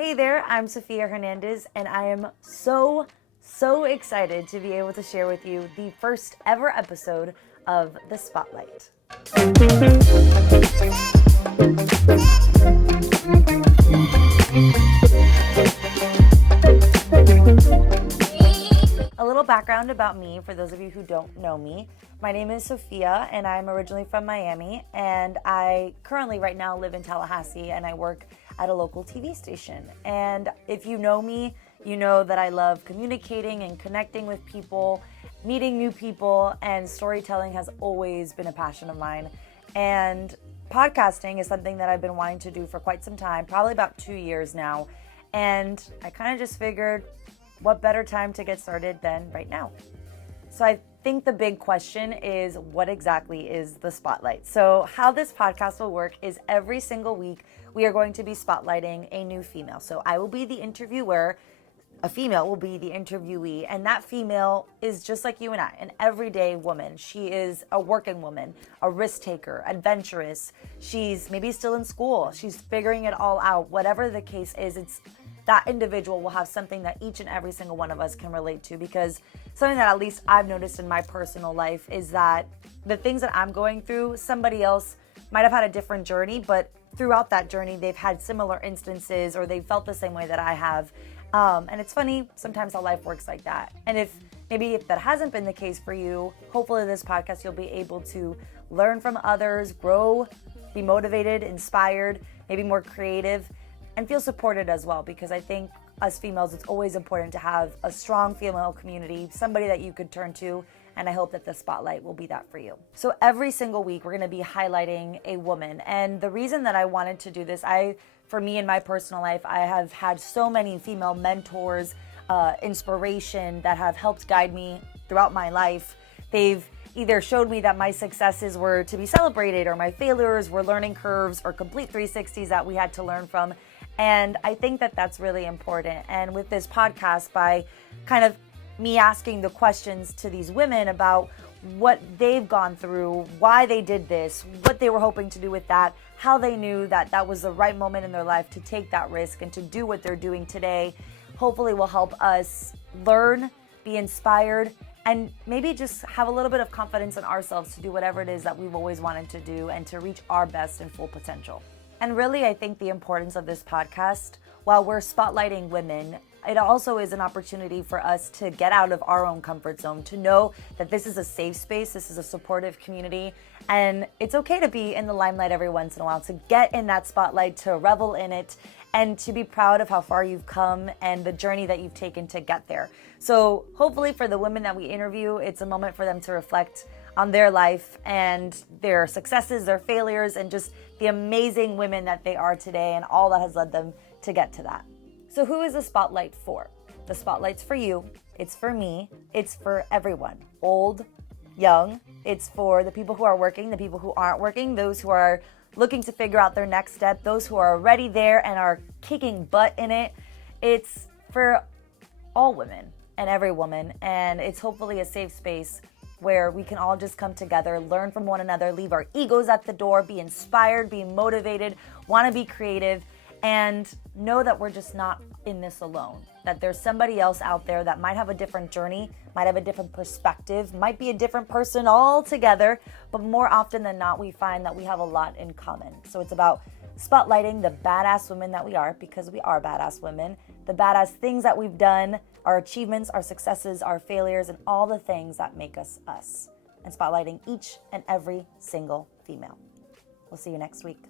Hey there, I'm Sophia Hernandez, and I am so excited to be able to share with you the first ever episode of The Spotlight. A little background about me, for those of you who don't know me. My name is Sophia, and I'm originally from Miami, and I currently right now live in Tallahassee, and I work at a local TV station. And if you know me, you know that I love communicating and connecting with people, meeting new people, and storytelling has always been a passion of mine. And podcasting is something that I've been wanting to do for quite some time, probably about 2 years now. And I kind of just figured, what better time to get started than right now? So I think the big question is, what exactly is the Spotlight? So how this podcast will work is every single week, we are going to be spotlighting a new female. So I will be the interviewer, a female will be the interviewee, and that female is just like you and I, an everyday woman. She is a working woman, a risk taker, adventurous. She's maybe still in school. She's figuring it all out. Whatever the case is, that individual will have something that each and every single one of us can relate to, because something that at least I've noticed in my personal life is that the things that I'm going through, somebody else might have had a different journey, but throughout that journey, they've had similar instances or they felt the same way that I have. And it's funny sometimes how life works like that. And if that hasn't been the case for you, hopefully this podcast, you'll be able to learn from others, grow, be motivated, inspired, maybe more creative, and feel supported as well, because I think as females, it's always important to have a strong female community, somebody that you could turn to, and I hope that the Spotlight will be that for you. So every single week, we're going to be highlighting a woman, and the reason that I wanted to do this, for me in my personal life, I have had so many female mentors, inspiration that have helped guide me throughout my life. They've either showed me that my successes were to be celebrated or my failures were learning curves or complete 360s that we had to learn from. And I think that that's really important. And with this podcast, by kind of me asking the questions to these women about what they've gone through, why they did this, what they were hoping to do with that, how they knew that that was the right moment in their life to take that risk and to do what they're doing today, hopefully will help us learn, be inspired, and maybe just have a little bit of confidence in ourselves to do whatever it is that we've always wanted to do and to reach our best and full potential. And really, I think the importance of this podcast, while we're spotlighting women, it also is an opportunity for us to get out of our own comfort zone, to know that this is a safe space, this is a supportive community, and it's okay to be in the limelight every once in a while, to get in that spotlight, to revel in it, and to be proud of how far you've come and the journey that you've taken to get there. So hopefully for the women that we interview, it's a moment for them to reflect on their life and their successes, their failures, and just the amazing women that they are today and all that has led them to get to that. So who is the Spotlight for? The Spotlight's for you, it's for me, it's for everyone, old, young. It's for the people who are working, the people who aren't working, those who are looking to figure out their next step, those who are already there and are kicking butt in it. It's for all women and every woman, and it's hopefully a safe space where we can all just come together, learn from one another, leave our egos at the door, be inspired, be motivated, want to be creative, and know that we're just not in this alone, that there's somebody else out there that might have a different journey, might have a different perspective, might be a different person altogether, but more often than not, we find that we have a lot in common. So it's about spotlighting the badass women that we are, because we are badass women, the badass things that we've done, our achievements, our successes, our failures, and all the things that make us us, and spotlighting each and every single female. We'll see you next week.